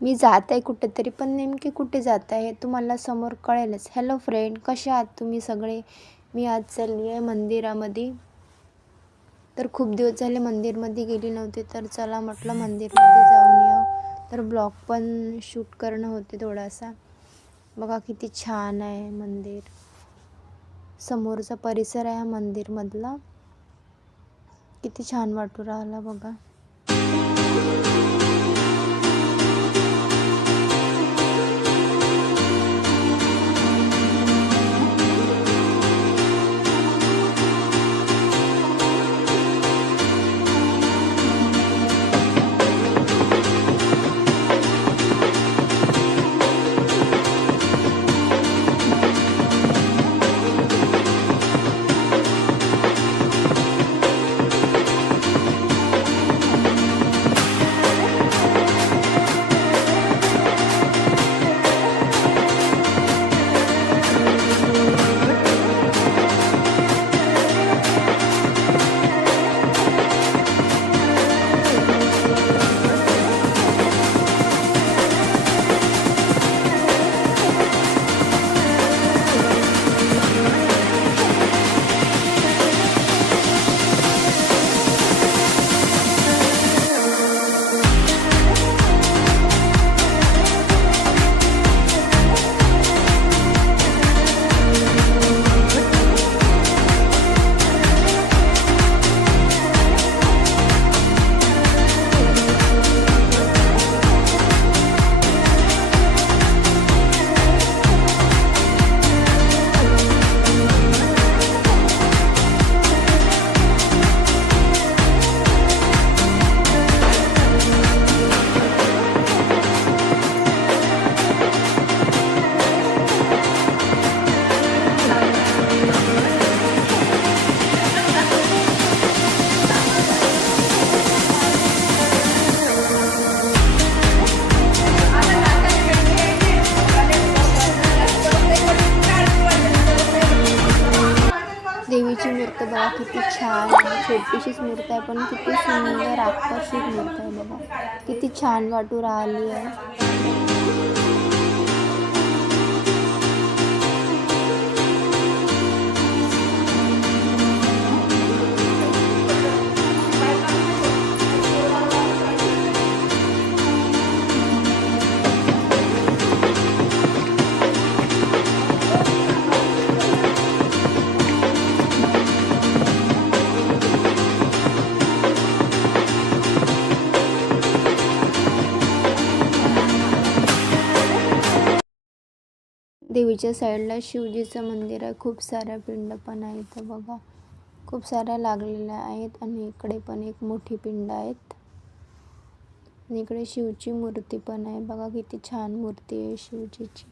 मी जात आहे कुठेतरी, पण नेमके कुठे जात आहे हे तुम्हाला समोर कळेलच. हॅलो फ्रेंड, कसे आहात तुम्ही सगळे? मी आज चालली आहे मंदिरामध्ये. तर खूप दिवस झाले मंदिरमध्ये गेली नव्हते, तर चला म्हटलं मंदिरमध्ये जाऊन येऊ. तर ब्लॉग पण शूट करणं होते थोडासा. बघा किती छान आहे मंदिर. समोरचा परिसर आहे हा मंदिरमधला. किती छान वाटू राहिला बघा. देवीची मूर्त बघा किती छान आहे. छोटीशीच मूर्त आहे, पण किती सुंदर आकर्षक मूर्त आहे बघा. किती छान वाटू राहिली आहे. देवीच्या साईडला शिवजीचं मंदिर आहे. खूप साऱ्या पिंड पण आहे इथं बघा. खूप साऱ्या लागलेल्या आहेत आणि इकडे पण एक मोठी पिंड आहेत. आणि इकडे शिवची मूर्ती पण आहे बघा. किती छान मूर्ती आहे शिवजीची.